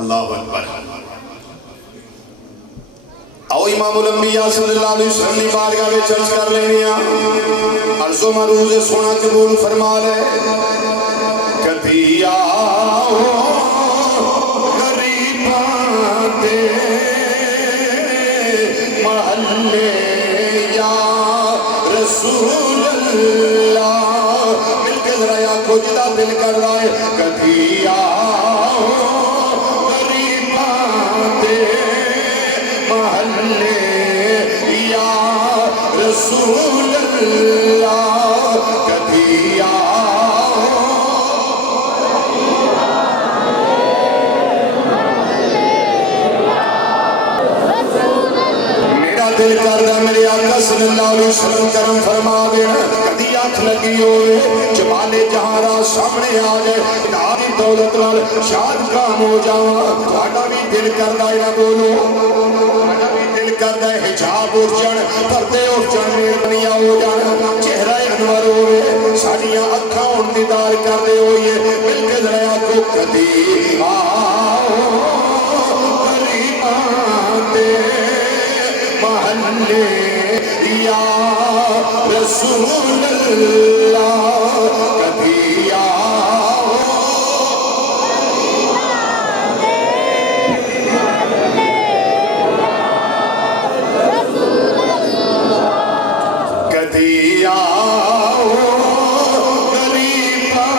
اللہ اکبر. آؤ امام الانبیاء صلی اللہ علیہ وسلم نے بارگاہ میں چرچ کر لینے عرض و معروض سونا قبول فرما لے. کبھی آؤ غریباں دے محلے یا رسول اللہ. مل کے ذرا یا کو جدا دل کر رہا ہے. کبھی آؤ غریباں دے محلے یا رسول اللہ. کبھی آؤ میرا دل کر رہا میرے آقا صلی اللہ علیہ وسلم کرم فرما دینا. کدی آنکھ لگی ہوئے جمال جہاں راہ سامنے آ جائے اداری دولت وال شاد کام ہو جاؤں. تھوڑا بھی دل کر رہا ہے بولو. تھوڑا بھی دل کر رہا ہے حجاب اٹھ جان پردے اٹھ جان مہربانیاں ہو جان چہرہ انور ہوئے ساڑیاں اکھاں ان دیدار کر دے ہوئے. مل کے ذرا کو کدی آؤ غریباں دے محلے یا رسول اللہ. کبھی آؤ کبھی آؤ غریباں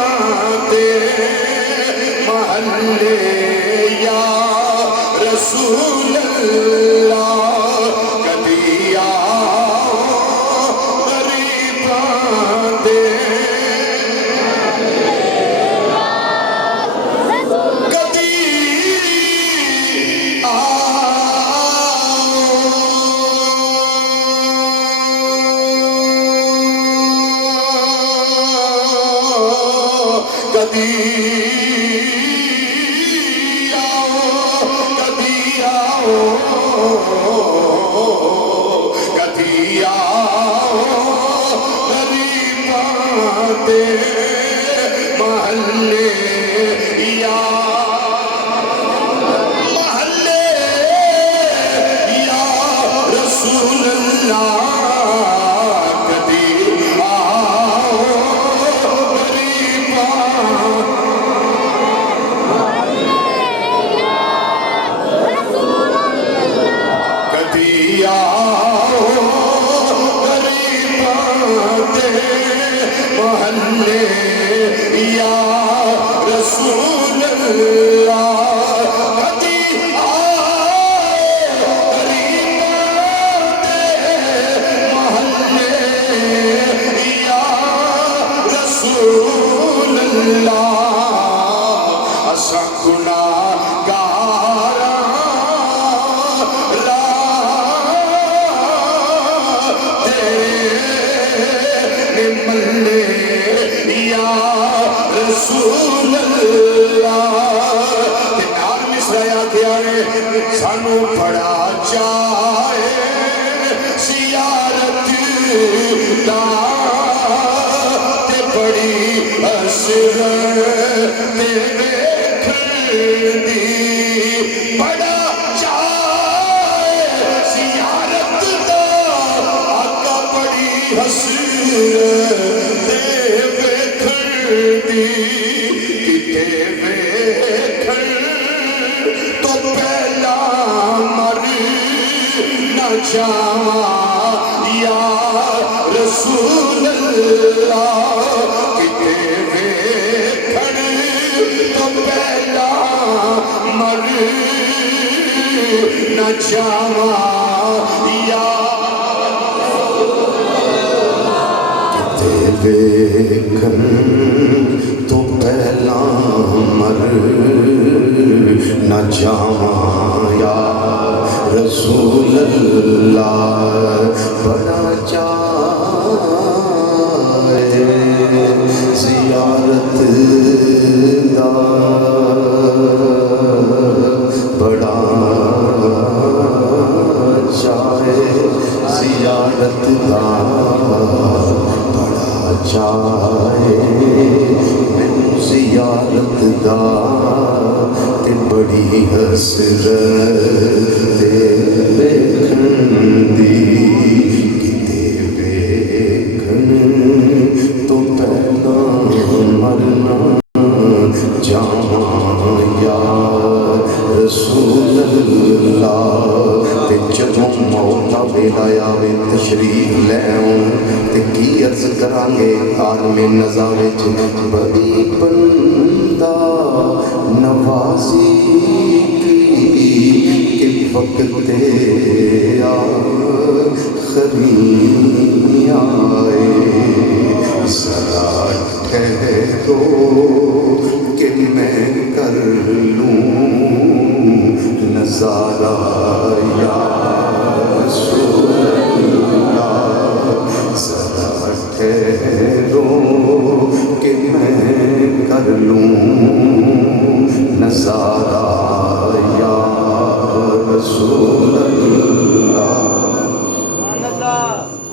دے محلے یا رسول اللہ. کبھی آؤ غریباں دے کبھی آؤ غریباں دے محلے یا رسول اللہ. کبھی آؤ غریباں کبھی آؤ غریباں دے محلے یا رسول اللہ. کبھی آؤ غریباں دے محلے یا رسول اللہ. اساں گناہگار ملے یا رسول اللہ. نال مصرعہ کیا ہے سانو بڑا چاہے زیارت دا تے بڑی حسرت ویکھن دی. بڑا چاہے زیارت دا آقا بڑی حسرت کتے ویکھن تو پہلا مر نہ جاواں یا رسول اللہ. کتے ویکھن تو پہلا مر نہ جاواں یا ویکھن تو پہلا مر نہ جاواں یا رسول اللہ. بڑا چاہے زیارت دا بڑا چاہے زیارت دا بڑا چاہے زیارت دا تے بڑی بڑی حسرت دیکھن دی کتے ویکھن تو پہلا مرنا جاواں یا رسول اللہ تے جدوں موت دا ویلا آوے تشریف لے آؤں تے کی عرض کرانگے عالم نزا وچ بڑی بندہ نوازی کہ وقت آخری آئے ذرا ٹھہرو کہ میں کر لوں نظارہ یا رسول اللہ ذرا ٹھہرو کہ میں کر لوں نظارہ یا رسول اللہ.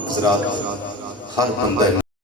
حضرات ہر بندہ